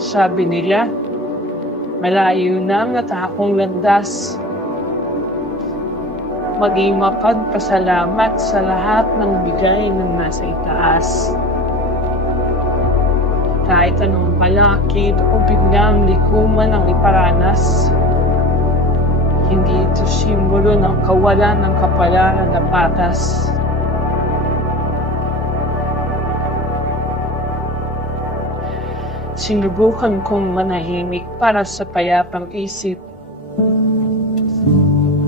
Sabi nila, malayo na ang natakong landas. Maging mapagpasalamat sa lahat ng bigay ng nasa itaas. Kahit anong balakid o biglang likuman ang iparanas, hindi ito simbolo ng kawalan ng kapalaran na patas. Sinubukan kong manahimik para sa payapang isip.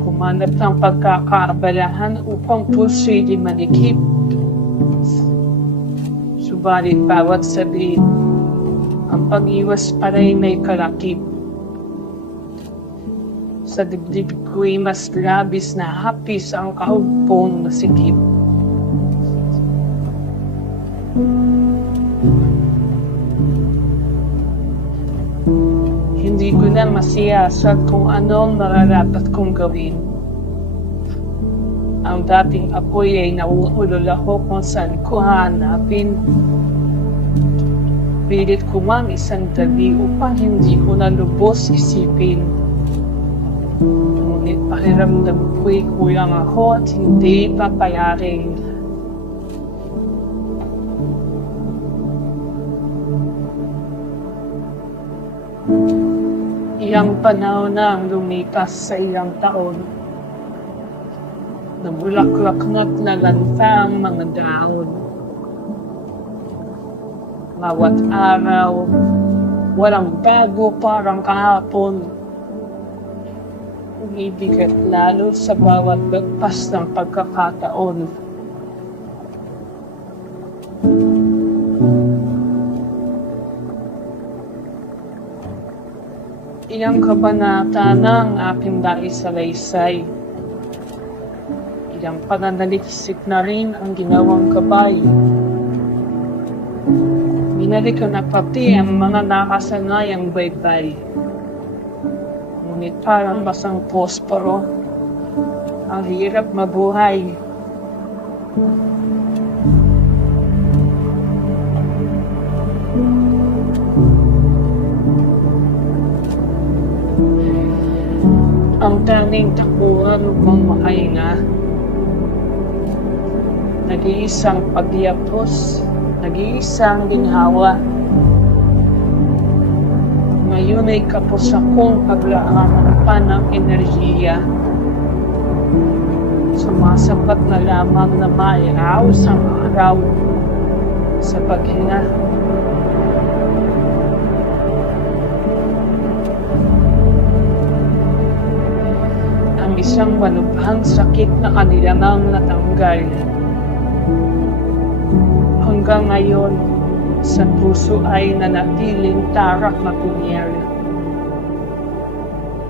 Kumanap ng pagkakaabalahan upang puso'y di manikip. Subalit bawat sabihin, ang pag-iwas para'y may kalakip. Sa dibdib ko'y mas labis na hapis ang kahugpong masikip. Hindi ko na masiyasat kung anong nararapat kong gawin. Ang dating apoy ay nauulol ako kung saan ko hanapin. Pilit ko man isang dali upang hindi ko na lubos isipin. Ngunit pakiramdam ko'y kulang ako at hindi papayaring. Iyang panahon na ang lumipas sa iyang taon. Nabulaklak na't nalanta ang mga daon. Bawat araw, walang bago parang kahapon. Umibigat lalo sa bawat bagpas ng pagkakataon. Ilang kabanata na ang aking salaysay. Ilang pananaliksik na rin ang ginawang gabay. Binalik ko na pati ang mga nakasanayang baybay. Ngunit parang basang posporo, ang hirap mabuhay. Ang tanging takuhan upang makahinga. Nag-iisang pagyapos, nag-iisang ginhawa. Ngayon ay kapos akong paglaang pa ng enerhiya. Sumasapat na lamang na mairaw sa araw sa paghinga. Isang malubhang sakit na kanila nang natanggal. Hanggang ngayon, sa puso ay nanatiling tarak na punyal.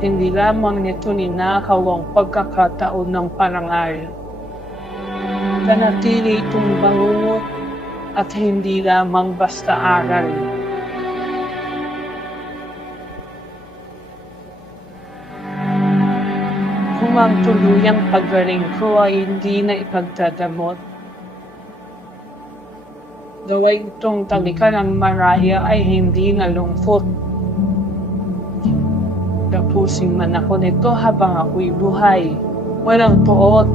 Hindi lamang nito ninakaw ang pagkakataon ng parangal. Nanatili itong bangungot at hindi lamang basta aral. Kung ang tuluyang pagaling ko ay hindi na ipagdadamot. Gaway itong talikan ng maraya ay hindi nalungkot. Tapusin man ako nito habang ako'y buhay. Walang tuot.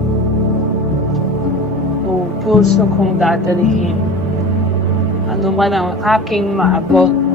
O puso kong dadalihin. Ano man ang aking maabot.